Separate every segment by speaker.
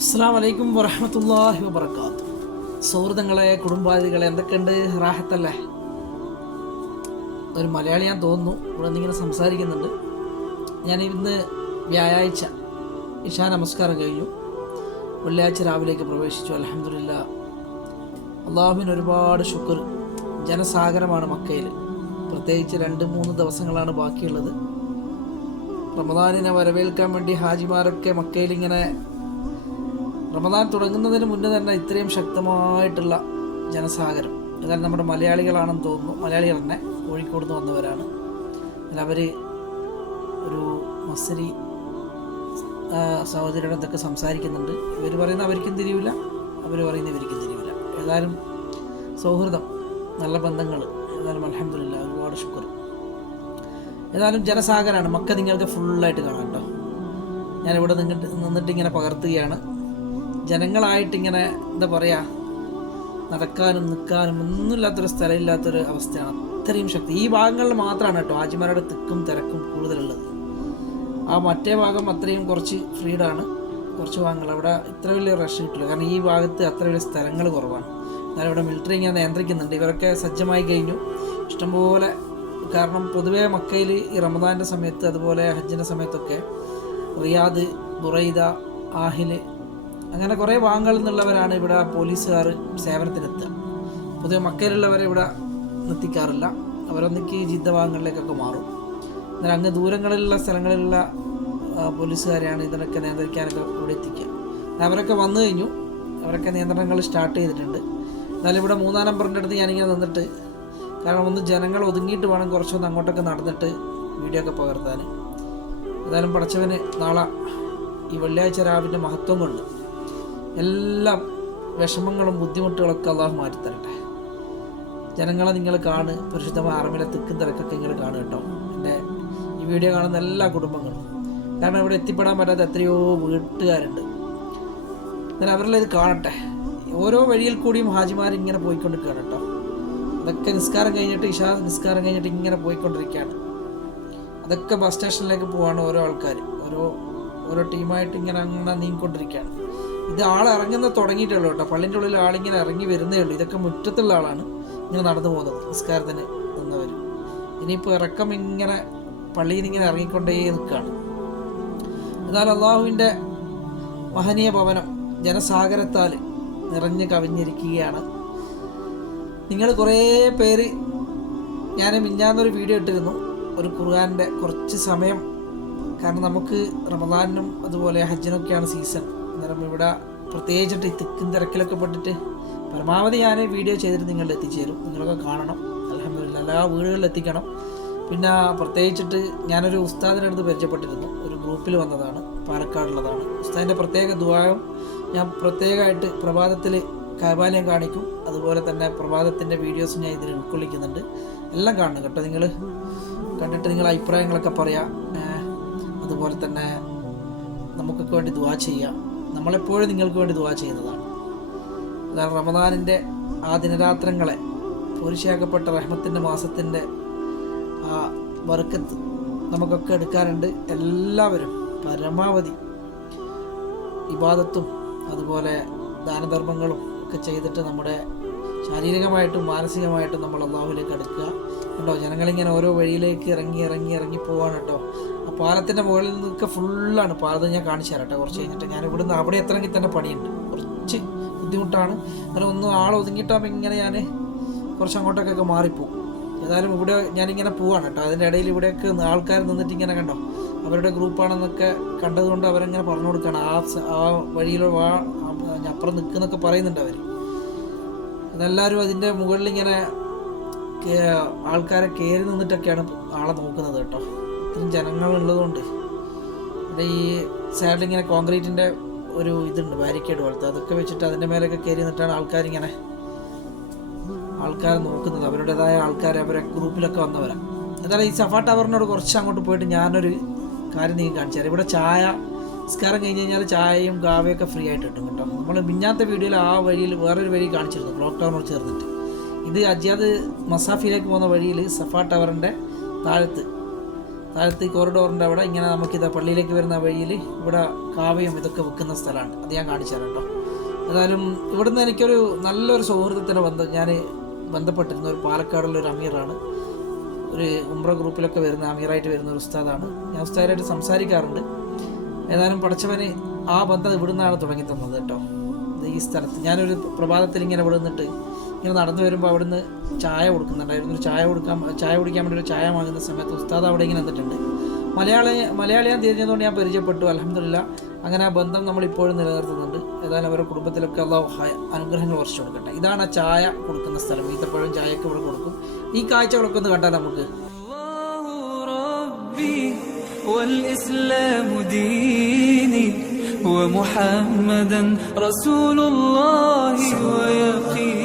Speaker 1: അസ്സാം വലൈക്കും വറഹമത്തല്ലാഹി വബർക്കാത്തു സുഹൃത്തുക്കളെ കുടുംബാദികളെ എന്തൊക്കെയുണ്ട് റാഹത്തല്ലേ? ഒരു മലയാളി ഞാൻ തോന്നുന്നു ഇവിടെ നിന്നിങ്ങനെ സംസാരിക്കുന്നുണ്ട്. ഞാൻ ഇന്ന് വ്യാഴാഴ്ച ഇഷാ നമസ്കാരം കഴിഞ്ഞു. വെള്ളിയാഴ്ച രാവിലേക്ക് പ്രവേശിച്ചു അലഹമില്ല അള്ളാഹുവിന് ഒരുപാട് ശുക്ർ. ജനസാഗരമാണ് മക്കയിൽ പ്രത്യേകിച്ച് രണ്ട് മൂന്ന് ദിവസങ്ങളാണ് ബാക്കിയുള്ളത്. റമദാനിനെ വരവേൽക്കാൻ വേണ്ടി ഹാജിമാരൊക്കെ മക്കയിൽ ഇങ്ങനെ റമദാൻ തുടങ്ങുന്നതിന് മുന്നേ തന്നെ ഇത്രയും ശക്തമായിട്ടുള്ള ജനസാഗരം. എന്നാലും നമ്മുടെ മലയാളികളാണെന്ന് തോന്നുന്നു. മലയാളികൾ തന്നെ കോഴിക്കോട് നിന്ന് വന്നവരാണ് അവർ ഒരു മസരി സഹോദരിയുടെ ഇതൊക്കെ സംസാരിക്കുന്നുണ്ട്. ഇവർ പറയുന്ന അവർക്കും തിരിവില്ല അവർ പറയുന്ന ഇവർക്കും തിരിവില്ല. ഏതായാലും സൗഹൃദം നല്ല ബന്ധങ്ങൾ. ഏതായാലും അലഹമില്ല ഒരുപാട് ശുക്ർ. ഏതായാലും ജനസാഗരമാണ് മക്ക നിങ്ങൾക്ക് ഫുള്ളായിട്ട് കാണാം കേട്ടോ. ഞാനിവിടെ നിന്നിട്ട് നിന്നിട്ട് ഇങ്ങനെ പകർത്തുകയാണ്. ജനങ്ങളായിട്ടിങ്ങനെ എന്താ പറയുക നടക്കാനും നിൽക്കാനും ഒന്നുമില്ലാത്തൊരു സ്ഥലമില്ലാത്തൊരു അവസ്ഥയാണ്. അത്രയും ശക്തി. ഈ ഭാഗങ്ങളിൽ മാത്രമാണ് കേട്ടോ ആജിമാരുടെ തിക്കും തിരക്കും കൂടുതലുള്ളത്. ആ മറ്റേ ഭാഗം അത്രയും കുറച്ച് ഫ്രീഡാണ് കുറച്ച് ഭാഗങ്ങൾ അവിടെ ഇത്ര വലിയ റഷ് കിട്ടില്ല. കാരണം ഈ ഭാഗത്ത് അത്ര വലിയ സ്ഥലങ്ങൾ കുറവാണ്. എന്നാലും ഇവിടെ മിലിറ്ററി ഇങ്ങനെ നിയന്ത്രിക്കുന്നുണ്ട്. ഇവരൊക്കെ സജ്ജമായി കഴിഞ്ഞു. ഇഷ്ടംപോലെ കാരണം പൊതുവേ മക്കയിൽ ഈ റമദാന്റെ സമയത്ത് അതുപോലെ ഹജ്ജിന്റെ സമയത്തൊക്കെ റിയാദ് ബുറൈദ ആഹിൽ അങ്ങനെ കുറേ ഭാഗങ്ങളിൽ നിന്നുള്ളവരാണ് ഇവിടെ പോലീസുകാർ സേവനത്തിനെത്തുക. പൊതുവെ മക്കയിലുള്ളവരെ ഇവിടെ നിർത്തിക്കാറില്ല. അവരൊന്നിക്ക് ജിദ്ദ ഭാഗങ്ങളിലേക്കൊക്കെ മാറും. എന്നാൽ അങ്ങ് ദൂരങ്ങളിലുള്ള സ്ഥലങ്ങളിലുള്ള പോലീസുകാരെയാണ് ഇതിനൊക്കെ നിയന്ത്രിക്കാനൊക്കെ ഇവിടെ എത്തിക്കുക. അവരൊക്കെ വന്നു കഴിഞ്ഞു. അവരൊക്കെ നിയന്ത്രണങ്ങൾ സ്റ്റാർട്ട് ചെയ്തിട്ടുണ്ട്. എന്നാലും ഇവിടെ മൂന്നാം നമ്പറിന്റെ അടുത്ത് ഞാനിങ്ങനെ നിന്നിട്ട് കാരണം ഒന്ന് ജനങ്ങൾ ഒതുങ്ങിയിട്ട് വേണം കുറച്ചൊന്ന് അങ്ങോട്ടൊക്കെ നടന്നിട്ട് വീഡിയോ ഒക്കെ പകർത്താൻ. ഏതായാലും പടച്ചവന് നാളെ ഈ വെള്ളിയാഴ്ച രാവിലെ മഹത്വം കൊണ്ട് എല്ലാം വിഷമങ്ങളും ബുദ്ധിമുട്ടുകളൊക്കെ അള്ളാഹു മാറ്റിത്തരട്ടെ. ജനങ്ങളെ നിങ്ങൾ കാണ് പരിശുദ്ധമായ അറമിലെ തിക്കും തിരക്കൊക്കെ നിങ്ങൾ കാണുക കേട്ടോ. എന്റെ ഈ വീഡിയോ കാണുന്ന എല്ലാ കുടുംബങ്ങളും. കാരണം ഇവിടെ എത്തിപ്പെടാൻ പറ്റാത്ത എത്രയോ വീട്ടുകാരുണ്ട്. എന്നാൽ അവരെല്ലാം ഇത് കാണട്ടെ. ഓരോ വഴിയിൽ കൂടിയും ഹാജിമാർ ഇങ്ങനെ പോയിക്കൊണ്ടിരിക്കുകയാണ് കേട്ടോ. അതൊക്കെ നിസ്കാരം കഴിഞ്ഞിട്ട് ഇഷാ നിസ്കാരം കഴിഞ്ഞിട്ട് ഇങ്ങനെ പോയിക്കൊണ്ടിരിക്കുകയാണ്. അതൊക്കെ ബസ് സ്റ്റേഷനിലേക്ക് പോവാണ് ഓരോ ആൾക്കാർ ഓരോ ഓരോ ടീമായിട്ട് ഇങ്ങനെ അങ്ങനെ നീങ്ങിക്കൊണ്ടിരിക്കുകയാണ്. ഇത് ആൾ ഇറങ്ങുന്ന തുടങ്ങിയിട്ടുള്ളൂ കേട്ടോ. പള്ളിന്റെ ഉള്ളിൽ ആളിങ്ങനെ ഇറങ്ങി വരുന്നേ ഉള്ളൂ. ഇതൊക്കെ മുറ്റത്തുള്ള ആളാണ് ഇങ്ങനെ നടന്നു പോകുന്നത്. നിസ്കാരത്തിന് നിന്നവർ ഇനിയിപ്പോൾ ഇറക്കം ഇങ്ങനെ പള്ളിയിൽ ഇങ്ങനെ ഇറങ്ങിക്കൊണ്ടേ നിൽക്കുകയാണ്. എന്നാൽ അള്ളാഹുവിന്റെ മഹനീയ ഭവനം ജനസാഗരത്താൽ നിറഞ്ഞ് കവിഞ്ഞിരിക്കുകയാണ്. നിങ്ങൾ കുറേ പേര് ഞാൻ മിഞ്ഞാന്നൊരു വീഡിയോ ഇട്ടിരുന്നു. ഒരു ഖുർആാനിന്റെ കുറച്ച് സമയം. കാരണം നമുക്ക് റമദാനിനും അതുപോലെ ഹജ്ജിനൊക്കെയാണ് സീസൺ. അന്നേരം ഇവിടെ പ്രത്യേകിച്ചിട്ട് തിക്കും തിരക്കിലൊക്കെ പെട്ടിട്ട് പരമാവധി ഞാൻ വീഡിയോ ചെയ്തിട്ട് നിങ്ങളിൽ എത്തിച്ചേരും. നിങ്ങളൊക്കെ കാണണം. അലഹമില്ല എല്ലാ വീടുകളിൽ എത്തിക്കണം. പിന്നെ പ്രത്യേകിച്ചിട്ട് ഞാനൊരു ഉസ്താദിന്റെ അടുത്ത് പരിചയപ്പെട്ടിരുന്നു. ഒരു ഗ്രൂപ്പിൽ വന്നതാണ്. പാലക്കാടുള്ളതാണ്. ഉസ്താദിന്റെ പ്രത്യേക ദ്വായം ഞാൻ പ്രത്യേകമായിട്ട് പ്രഭാതത്തിൽ കാബാലയം കാണിക്കും. അതുപോലെ തന്നെ പ്രഭാതത്തിന്റെ വീഡിയോസ് ഞാൻ ഇതിൽ ഉൾക്കൊള്ളിക്കുന്നുണ്ട്. എല്ലാം കാണണം കേട്ടോ നിങ്ങൾ കണ്ടിട്ട് നിങ്ങൾ അഭിപ്രായങ്ങളൊക്കെ പറയാം. അതുപോലെ തന്നെ നമുക്കൊക്കെ വേണ്ടി ദുവാ ചെയ്യാം. നമ്മളെപ്പോഴും നിങ്ങൾക്ക് വേണ്ടി ദുവാ ചെയ്യുന്നതാണ്. അതാണ് റമദാനിന്റെ ആ ദിനരാത്രങ്ങളെ പൂരിശയാക്കപ്പെട്ട റഹ്മത്തിന്റെ മാസത്തിന്റെ ആ വർക്കത്ത് നമുക്കൊക്കെ എടുക്കാറുണ്ട്. എല്ലാവരും പരമാവധി ഇബാദത്തും അതുപോലെ ദാനധർമ്മങ്ങളും ഒക്കെ ചെയ്തിട്ട് നമ്മുടെ ശാരീരികമായിട്ടും മാനസികമായിട്ടും നമ്മൾ അള്ളാഹുവിലേക്ക് അടുക്കുക. കേട്ടോ ജനങ്ങളിങ്ങനെ ഓരോ വഴിയിലേക്ക് ഇറങ്ങി ഇറങ്ങി ഇറങ്ങി പോവാണ് കേട്ടോ. പാലത്തിന്റെ മുകളിൽ നിന്നൊക്കെ ഫുള്ളാണ് പാലം ഞാൻ കാണിച്ചു തരാം കേട്ടോ കുറച്ച് കഴിഞ്ഞിട്ട്. ഞാൻ ഇവിടുന്ന് അവിടെ എത്തണമെങ്കിൽ തന്നെ പണിയുണ്ട്. കുറച്ച് ബുദ്ധിമുട്ടാണ്. അങ്ങനെ ഒന്ന് ആൾ ഒതുങ്ങിയിട്ടാകുമ്പോൾ ഇങ്ങനെ ഞാൻ കുറച്ച് അങ്ങോട്ടൊക്കെ മാറിപ്പോവും. ഏതായാലും ഇവിടെ ഞാനിങ്ങനെ പോവാണ് കേട്ടോ. അതിന്റെ ഇടയിൽ ഇവിടെയൊക്കെ ആൾക്കാർ നിന്നിട്ട് ഇങ്ങനെ കണ്ടോ? അവരുടെ ഗ്രൂപ്പാണെന്നൊക്കെ കണ്ടതുകൊണ്ട് അവരങ്ങനെ പറഞ്ഞു കൊടുക്കുകയാണ് ആ ആ വഴിയിൽ വാ ആ, അപ്പുറം നിൽക്കുന്നൊക്കെ പറയുന്നുണ്ട് അവർ അതെല്ലാവരും അതിന്റെ മുകളിൽ ഇങ്ങനെ ആൾക്കാരെ കയറി നിന്നിട്ടൊക്കെയാണ് ആളെ നോക്കുന്നത് കേട്ടോ. ഇത്രയും ജനങ്ങളുള്ളതുകൊണ്ട് ഇവിടെ ഈ സൈഡിൽ ഇങ്ങനെ കോൺക്രീറ്റിന്റെ ഒരു ഇതുണ്ട് ബാരിക്കേഡ് പോലത്തെ. അതൊക്കെ വെച്ചിട്ട് അതിന്റെ മേലൊക്കെ കയറി നിന്നിട്ടാണ് ആൾക്കാരിങ്ങനെ ആൾക്കാർ നോക്കുന്നത്. അവരുടേതായ ആൾക്കാർ അവരെ ഗ്രൂപ്പിലൊക്കെ വന്നവരാ. എന്തായാലും ഈ സഫാ ടവറിനോട് കുറച്ച് അങ്ങോട്ട് പോയിട്ട് ഞാനൊരു കാര്യം നീ കാണിച്ചു തരാം. ഇവിടെ ചായ നിസ്കാരം കഴിഞ്ഞ് കഴിഞ്ഞാൽ ചായയും കാവയൊക്കെ ഫ്രീ ആയിട്ട് കിട്ടും കേട്ടോ. നമ്മൾ മിഞ്ഞാത്ത വീഡിയോയിൽ ആ വഴിയിൽ വേറൊരു വഴി കാണിച്ചിരുന്നു ക്ലോക്ക് ടവറിനോട് ചേർന്നിട്ട്. ഇത് അജിയാദ് മസാഫിയിലേക്ക് പോകുന്ന വഴിയിൽ സഫാ ടവറിന്റെ താഴത്ത് താഴത്ത് കോറിഡോറിന്റെ അവിടെ ഇങ്ങനെ നമുക്കിത് പള്ളിയിലേക്ക് വരുന്ന വഴിയിൽ ഇവിടെ കാവ്യം ഇതൊക്കെ വെക്കുന്ന സ്ഥലമാണ്. അത് ഞാൻ കാണിച്ചു തരാം കേട്ടോ. ഏതായാലും ഇവിടുന്ന് എനിക്കൊരു നല്ലൊരു സൗഹൃദത്തിന്റെ ബന്ധം ഞാൻ ബന്ധപ്പെട്ടിരുന്ന ഒരു പാലക്കാടുള്ള ഒരു അമീറാണ്. ഒരു ഉംറ ഗ്രൂപ്പിലൊക്കെ വരുന്ന അമീറായിട്ട് വരുന്ന ഒരു ഉസ്താദാണ്. ഞാൻ ഉസ്താദായിട്ട് സംസാരിക്കാറുണ്ട്. ഏതായാലും പഠിച്ചവന് ആ ബന്ധം ഇവിടുന്നാണ് തുടങ്ങി തന്നത് കേട്ടോ. ഈ സ്ഥലത്ത് ഞാനൊരു പ്രഭാതത്തിൽ ഇങ്ങനെ ഇവിടെ നിന്നിട്ട് ഇങ്ങനെ നടന്നു വരുമ്പോൾ അവിടുന്ന് ചായ കൊടുക്കുന്നുണ്ടായിരുന്നു ഒരു ചായ കൊടുക്കാൻ ചായ കുടിക്കാൻ വേണ്ടി ഒരു ചായ വാങ്ങുന്ന സമയത്ത് ഉസ്താദ് അവിടെ ഇങ്ങനെ നിന്നിട്ടുണ്ട് മലയാളി മലയാളിയാൻ തിരിഞ്ഞതുകൊണ്ട് ഞാൻ പരിചയപ്പെട്ടു അലഹമില്ല അങ്ങനെ ആ ബന്ധം നമ്മൾ ഇപ്പോഴും നിലനിർത്തുന്നുണ്ട് ഏതായാലും അവരുടെ കുടുംബത്തിലൊക്കെ അള്ളാഹു ഹ- അനുഗ്രഹങ്ങൾ വർഷം കൊടുക്കട്ടെ ഇതാണ് ആ ചായ കൊടുക്കുന്ന സ്ഥലം ഈത്തപ്പഴം ചായയൊക്കെ ഇവിടെ കൊടുക്കും ഈ കാഴ്ചകളൊക്കെ ഒന്ന് കണ്ടാൽ നമുക്ക്
Speaker 2: الله ربي والإسلام ديني ومحمدا رسول الله ويقيني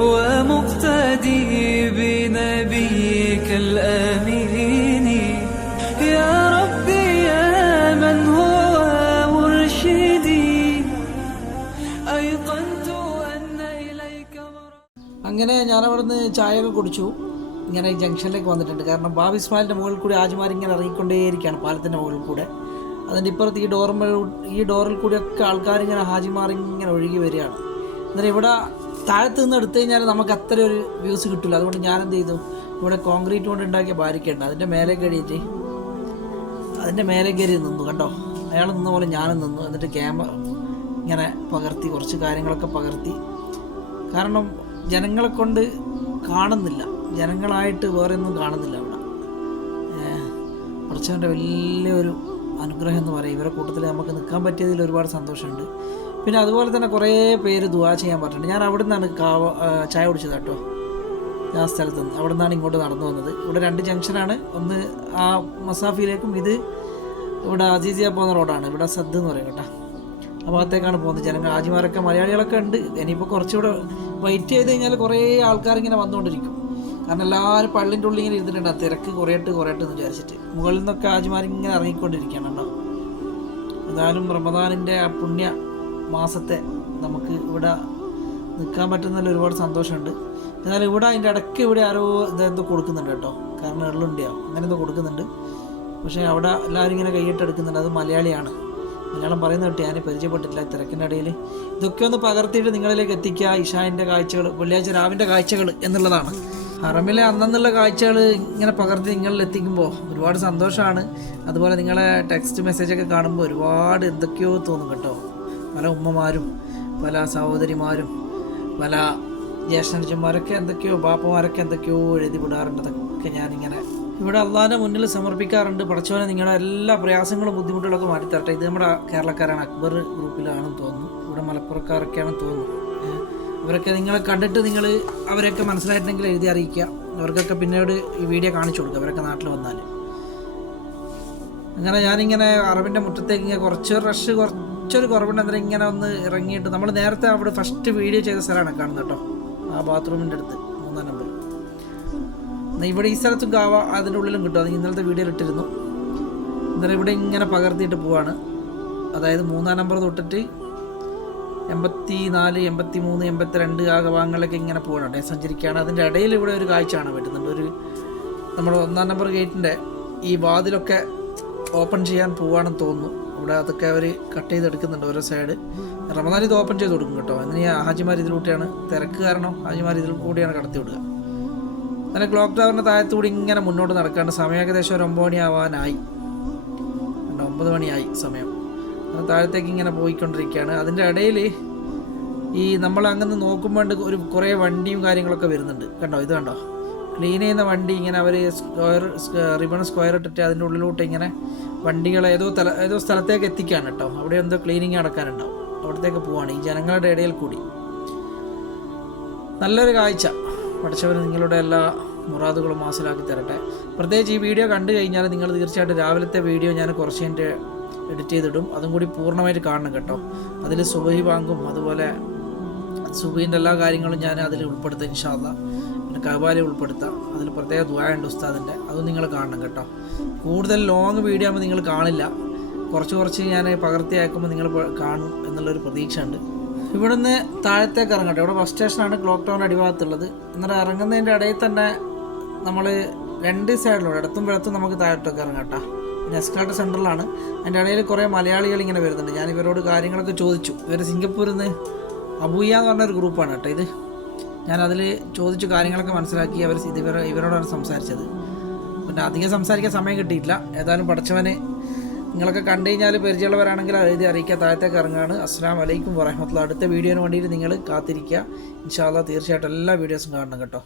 Speaker 2: ومقتدي بنبيك الآمين يا ربي يا من هو مرشدي أيقنت أن إليك مرادي
Speaker 1: അങ്ങനെ ഞാൻ അവിടുന്ന് ചായയൊക്കെ കുടിച്ചു ഇങ്ങനെ ഈ ജംഗ്ഷനിലേക്ക് വന്നിട്ടുണ്ട് കാരണം ബാബ് ഇസ്മായിലിൻ്റെ മുകളിൽ കൂടി ആജുമാർ ഇങ്ങനെ ഇറങ്ങിക്കൊണ്ടേയിരിക്കുകയാണ് പാലത്തിൻ്റെ മുകളിൽ കൂടെ അതിൻ്റെ ഇപ്പുറത്ത് ഈ ഡോറിൽ ഈ ഡോറിൽ കൂടിയൊക്കെ ആൾക്കാർ ഇങ്ങനെ ഹാജിമാർ ഇങ്ങനെ ഒഴുകി വരികയാണ് എന്നിട്ട് ഇവിടെ താഴത്ത് നിന്ന് എടുത്തു കഴിഞ്ഞാൽ നമുക്ക് അത്ര ഒരു വ്യൂസ് കിട്ടില്ല അതുകൊണ്ട് ഞാൻ എന്ത് ചെയ്തു? ഇവിടെ കോൺക്രീറ്റ് കൊണ്ട് ഉണ്ടാക്കിയ ബാരിക്കേഡ് അതിന്റെ മേലെ കയറിയിട്ട് അതിന്റെ മേലെ കയറി നിന്നു കണ്ടോ? അയാൾ നിന്ന പോലെ ഞാനും നിന്നു. എന്നിട്ട് ക്യാമറ ഇങ്ങനെ പകർത്തി കുറച്ച് കാര്യങ്ങളൊക്കെ പകർത്തി. കാരണം ജനങ്ങളെ കൊണ്ട് കാണുന്നില്ല. ജനങ്ങളായിട്ട് വേറെ ഒന്നും കാണുന്നില്ല അവിടെ. കുറച്ചവന്റെ വലിയൊരു അനുഗ്രഹം എന്ന് പറയും. ഇവരെ കൂട്ടത്തിൽ നമുക്ക് നിൽക്കാൻ പറ്റിയതിൽ ഒരുപാട് സന്തോഷമുണ്ട്. പിന്നെ അതുപോലെ തന്നെ കുറേ പേര് ദുവാ ചെയ്യാൻ പറഞ്ഞിട്ടുണ്ട്. ഞാൻ അവിടെ നിന്നാണ് കാവ ചായ കുടിച്ചത് കേട്ടോ. ആ സ്ഥലത്ത് നിന്ന്. അവിടെ നിന്നാണ് ഇങ്ങോട്ട് നടന്നു വന്നത്. ഇവിടെ രണ്ട് ജംഗ്ഷനാണ് ഒന്ന് ആ മസാഫിയിലേക്കും ഇത് ഇവിടെ അസീസിയ പോകുന്ന റോഡാണ്. ഇവിടെ സദ് എന്ന് പറയും കേട്ടോ. ആ ഭാഗത്തേക്കാണ് പോകുന്നത് ജനങ്ങൾ. ആജിമാരൊക്കെ മലയാളികളൊക്കെ ഉണ്ട്. ഇനിയിപ്പോൾ കുറച്ചുകൂടെ വെയിറ്റ് ചെയ്ത് കഴിഞ്ഞാൽ കുറേ ആൾക്കാർ ഇങ്ങനെ വന്നുകൊണ്ടിരിക്കും. കാരണം എല്ലാവരും പള്ളിന്റെ ഉള്ളിൽ ഇങ്ങനെ ഇരുന്നിട്ടുണ്ട്. ആ തിരക്ക് കുറേട്ട് കുറേട്ട് എന്ന് വിചാരിച്ചിട്ട്. മുകളിൽ നിന്നൊക്കെ ആജിമാർ ഇങ്ങനെ ഇറങ്ങിക്കൊണ്ടിരിക്കുകയാണ് കേട്ടോ. എന്തായാലും റമദാനിന്റെ ആ പുണ്യ മാസത്തെ നമുക്ക് ഇവിടെ നിൽക്കാൻ പറ്റുന്നതിൽ ഒരുപാട് സന്തോഷമുണ്ട്. എന്നാൽ ഇവിടെ അതിന്റെ ഇടയ്ക്ക് ഇവിടെ ആരോ ഇതെന്തോ കൊടുക്കുന്നുണ്ട് കേട്ടോ. കാരണം എള്ളുണ്ടിയോ. അങ്ങനെ എന്തോ കൊടുക്കുന്നുണ്ട്. പക്ഷേ അവിടെ എല്ലാവരും ഇങ്ങനെ കൈയിട്ട് കൈയിട്ടെടുക്കുന്നുണ്ട് അത് മലയാളിയാണ്. മലയാളം പറയുന്ന കേട്ടോ ഞാൻ പരിചയപ്പെട്ടിട്ടില്ല തിരക്കിന്റെ ഇടയിൽ. ഇതൊക്കെ ഒന്ന് പകർത്തിയിട്ട് നിങ്ങളിലേക്ക് എത്തിക്കുക. ഇഷാന്റെ കാഴ്ചകൾ വെള്ളിയാഴ്ച രാവിന്റെ കാഴ്ചകൾ എന്നുള്ളതാണ്. ഹറമിലെ അന്നെന്നുള്ള കാഴ്ചകൾ ഇങ്ങനെ പകർത്തി നിങ്ങളിൽ എത്തിക്കുമ്പോൾ ഒരുപാട് സന്തോഷമാണ്. അതുപോലെ നിങ്ങളെ ടെക്സ്റ്റ് മെസ്സേജൊക്കെ കാണുമ്പോൾ ഒരുപാട് എന്തൊക്കെയോ തോന്നും കേട്ടോ. പല ഉമ്മമാരും പല സഹോദരിമാരും പല ജ്യേഷ്ഠനജന്മാരൊക്കെ എന്തൊക്കെയോ ബാപ്പമാരൊക്കെ എന്തൊക്കെയോ എഴുതി വിടാറുണ്ട് അതൊക്കെ ഞാനിങ്ങനെ ഇവിടെ അള്ളാഹിന്റെ മുന്നിൽ സമർപ്പിക്കാറുണ്ട്. പഠിച്ചവനെ നിങ്ങളുടെ എല്ലാ പ്രയാസങ്ങളും ബുദ്ധിമുട്ടുകളൊക്കെ മാറ്റിത്തരട്ടെ. ഇത് നമ്മുടെ കേരളക്കാരാണ്. അക്ബർ ഗ്രൂപ്പിലാണെന്ന് തോന്നുന്നു. ഇവിടെ മലപ്പുറക്കാരൊക്കെയാണെന്ന് തോന്നുന്നു. അവരൊക്കെ നിങ്ങളെ കണ്ടിട്ട് നിങ്ങൾ അവരെയൊക്കെ മനസ്സിലായിട്ടുണ്ടെങ്കിൽ എഴുതി അറിയിക്കുക. അവർക്കൊക്കെ പിന്നീട് ഈ വീഡിയോ കാണിച്ചു കൊടുക്കുക അവരൊക്കെ നാട്ടിൽ വന്നാൽ. അങ്ങനെ ഞാനിങ്ങനെ അറബിന്റെ മുറ്റത്തേക്ക് ഇങ്ങനെ കുറച്ച് റഷ് കുറച്ചൊരു കുറവുണ്ട് ഇങ്ങനെ ഒന്ന് ഇറങ്ങിയിട്ട് നമ്മൾ നേരത്തെ അവിടെ ഫസ്റ്റ് വീഡിയോ ചെയ്ത സ്ഥലമാണ് കാണുന്നത് കേട്ടോ. ആ ബാത്റൂമിന്റെ അടുത്ത് മൂന്നാം നമ്പർ. ഇവിടെ ഈ സ്ഥലത്തും കാവ അതിന്റെ ഉള്ളിലും കിട്ടും. അത് ഇന്നലത്തെ വീഡിയോയിൽ ഇട്ടിരുന്നു. ഇന്നലെ ഇവിടെ ഇങ്ങനെ പകർത്തിയിട്ട് പോവാണ്. അതായത് മൂന്നാം നമ്പർ തൊട്ടിട്ട് എൺപത്തി നാല് എൺപത്തി മൂന്ന് എൺപത്തി രണ്ട് ആ ഭാഗങ്ങളിലൊക്കെ ഇങ്ങനെ പോകണം സഞ്ചരിക്കുകയാണ്. അതിന്റെ ഇടയിൽ ഇവിടെ ഒരു കാഴ്ച കാണാൻ പറ്റുന്നുണ്ട് ഒരു നമ്മുടെ ഒന്നാം നമ്പർ ഗേറ്റിന്റെ ഈ വാതിലൊക്കെ ഓപ്പൺ ചെയ്യാൻ പോവാണെന്ന് തോന്നുന്നു. ഇവിടെ അതൊക്കെ അവർ കട്ട് ചെയ്തെടുക്കുന്നുണ്ട് ഓരോ സൈഡ് റമദാൻ ഇത് ഓപ്പൺ ചെയ്ത് കൊടുക്കും കേട്ടോ. ഈ ഹാജിമാർ ഇതിലൂടെയാണ് തിരക്ക് കാരണം ഹാജിമാർ ഇതിൽ കൂടിയാണ് കടത്തി വിടുക. അങ്ങനെ ക്ലോക്ക് ടവറിന്റെ താഴത്തുകൂടി ഇങ്ങനെ മുന്നോട്ട് നടക്കാണ്ട് സമയം ഏകദേശം ഒരു ഒമ്പത് മണിയാവാനായി. ഒമ്പത് മണിയായി സമയം. അങ്ങനെ താഴത്തേക്ക് ഇങ്ങനെ പോയിക്കൊണ്ടിരിക്കുകയാണ്. അതിന്റെ ഇടയിൽ ഈ നമ്മൾ അങ്ങനെ നോക്കുമ്പോൾ ഒരു കുറേ വണ്ടിയും കാര്യങ്ങളൊക്കെ വരുന്നുണ്ട്. കണ്ടോ? ഇത് കണ്ടോ? ക്ലീൻ ചെയ്യുന്ന വണ്ടി ഇങ്ങനെ അവർ സ്ക്വയർ റിബൺ സ്ക്വയർ ഇട്ടിട്ട് അതിന്റെ ഉള്ളിലോട്ട് ഇങ്ങനെ വണ്ടികൾ ഏതോ തല ഏതോ സ്ഥലത്തേക്ക് എത്തിക്കാണ് കേട്ടോ. അവിടെ എന്തോ ക്ലീനിങ് നടക്കാനുണ്ടാവും. അവിടത്തേക്ക് പോവാണ്. ഈ ജനങ്ങളുടെ ഇടയിൽ കൂടി. നല്ലൊരു കാഴ്ച. പഠിച്ചവർ നിങ്ങളുടെ എല്ലാ മുറാദുകളും ഹാസിലാക്കി തരട്ടെ. പ്രത്യേകിച്ച് ഈ വീഡിയോ കണ്ടു കഴിഞ്ഞാൽ നിങ്ങൾ തീർച്ചയായിട്ടും രാവിലത്തെ വീഡിയോ ഞാൻ കുറച്ച് കഴിഞ്ഞിട്ട് എഡിറ്റ് ചെയ്തിടും. അതും കൂടി പൂർണമായിട്ട് കാണണം കേട്ടോ. അതിൽ സുബഹി ബാങ്കും അതുപോലെ സുബീന്റെ എല്ലാ കാര്യങ്ങളും ഞാൻ അതിൽ ഉൾപ്പെടുത്തും ഇൻഷാല്ല കബാലെ ഉൾപ്പെടുത്താം. അതിൽ പ്രത്യേക ദ്വായുണ്ട് ഉസ്താദിന്റെ അതും നിങ്ങൾ കാണണം കേട്ടോ. കൂടുതൽ ലോങ് വീഡിയോ ആകുമ്പോൾ നിങ്ങൾ കാണില്ല. കുറച്ച് കുറച്ച് ഞാൻ പകർത്തി അയക്കുമ്പോൾ നിങ്ങൾ കാണും എന്നുള്ളൊരു പ്രതീക്ഷ ഉണ്ട് ഇവിടുന്ന് താഴത്തേക്ക് ഇറങ്ങട്ടെ ഇവിടെ ബസ് സ്റ്റേഷനാണ് ക്ലോക്ക് ടൗൺ അടിഭാഗത്തുള്ളത്. എന്നിട്ട് ഇറങ്ങുന്നതിന്റെ ഇടയിൽ തന്നെ നമ്മൾ രണ്ട് സൈഡിലൂടെ ഇടത്തും വെളുത്തും നമുക്ക് താഴോട്ടൊക്കെ ഇറങ്ങട്ടെ പിന്നെ എസ്കാട്ട് സെന്ററിലാണ് അതിന്റെ ഇടയിൽ കുറേ മലയാളികൾ ഇങ്ങനെ വരുന്നുണ്ട്. ഞാൻ ഇവരോട് കാര്യങ്ങളൊക്കെ ചോദിച്ചു. ഇവർ സിംഗപ്പൂരിൽ നിന്ന് അബൂയ എന്ന് പറഞ്ഞൊരു ഗ്രൂപ്പാണ് കേട്ടോ ഇത്. ഞാൻ അതിൽ ചോദിച്ചു കാര്യങ്ങളൊക്കെ മനസ്സിലാക്കി അവർ ഇവർ ഇവരോടാണ് സംസാരിച്ചത്. പിന്നെ അധികം സംസാരിക്കാൻ സമയം കിട്ടിയിട്ടില്ല. ഏതായാലും പഠിച്ചവനെ നിങ്ങളൊക്കെ കണ്ടു കഴിഞ്ഞാൽ പരിചയമുള്ളവരാണെങ്കിൽ എഴുതി അറിയിക്കുക താഴത്തേക്ക് ഇറങ്ങാണ്. അസ്സാം വലൈക്കും വറഹമത്തുള്ള അടുത്ത വീഡിയോന് വേണ്ടിയിട്ട് നിങ്ങൾ കാത്തിരിക്കുക. ഇൻഷാല്ല തീർച്ചയായിട്ടും എല്ലാ വീഡിയോസും കാണണം കേട്ടോ.